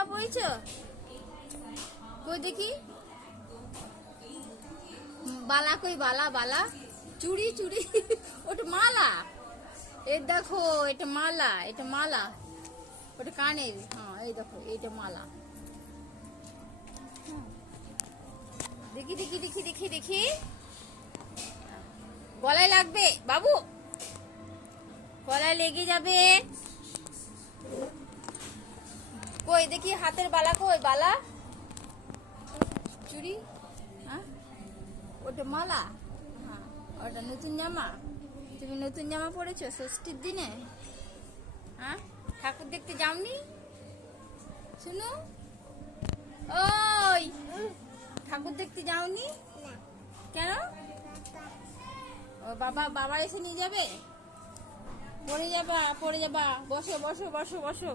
জামা পরেছো? কই দেখি। বালা কই, বালা বালা, চুড়ি চুড়ি ওটা মালা। এই দেখো এটা মালা, এটা মালা, ওটা কানের। হ্যাঁ এই দেখো এইটা মালা। দেখি দেখি দেখি দেখি দেখি, গলায় লাগবে বাবু, গলায় লেগে যাবে। কই দেখি হাতের বালা, কই বালা, চুড়ি, হ্যাঁ ওটা মালা। হ্যাঁ ওটা নতুন জামা। তুমি নতুন জামা পরেছো ষষ্ঠীর দিনে? হ্যাঁ ঠাকুর দেখতে যাওনি? শুনো, ওই ঠাকুর দেখতে যাওনি কেন? ও বাবা, বাবা এসে নিয়ে যাবে? পড়ে যাবা, পড়ে যাবা, বসো বসো বসো বসো।